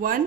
1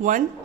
1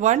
1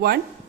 1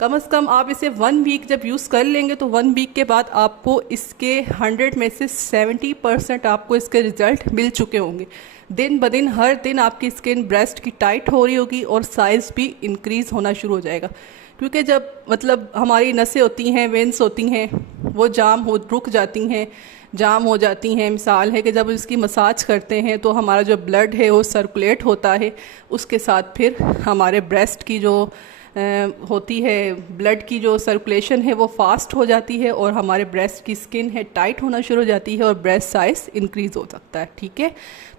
कम से कम आप इसे 1 वीक जब यूज़ कर लेंगे तो 1 वीक के बाद आपको इसके 100 में से 70% आपको इसके रिजल्ट मिल चुके होंगे। दिन ब दिन हर दिन आपकी स्किन ब्रेस्ट की टाइट हो रही होगी और साइज़ भी इंक्रीज़ होना शुरू हो जाएगा, क्योंकि जब मतलब हमारी नसें होती हैं, वेंस होती हैं, वो रुक जाती हैं, जाम हो जाती हैं। मिसाल है कि जब इसकी मसाज करते हैं तो हमारा जो ब्लड है वो सर्कुलेट होता है, उसके साथ फिर हमारे ब्रेस्ट की जो होती है, ब्लड की जो सर्कुलेशन है वो फास्ट हो जाती है और हमारे ब्रेस्ट की स्किन है टाइट होना शुरू हो जाती है और ब्रेस्ट साइज़ इंक्रीज़ हो सकता है। ठीक है,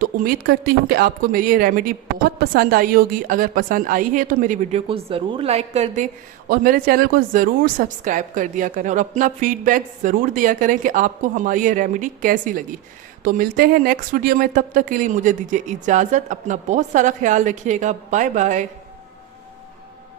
तो उम्मीद करती हूँ कि आपको मेरी ये रेमेडी बहुत पसंद आई होगी। अगर पसंद आई है तो मेरी वीडियो को ज़रूर लाइक कर दें और मेरे चैनल को ज़रूर सब्सक्राइब कर दिया करें और अपना फीडबैक ज़रूर दिया करें कि आपको हमारी ये रेमेडी कैसी लगी। तो मिलते हैं नेक्स्ट वीडियो में, तब तक के लिए मुझे दीजिए इजाज़त। अपना बहुत सारा ख्याल रखिएगा। Bye bye.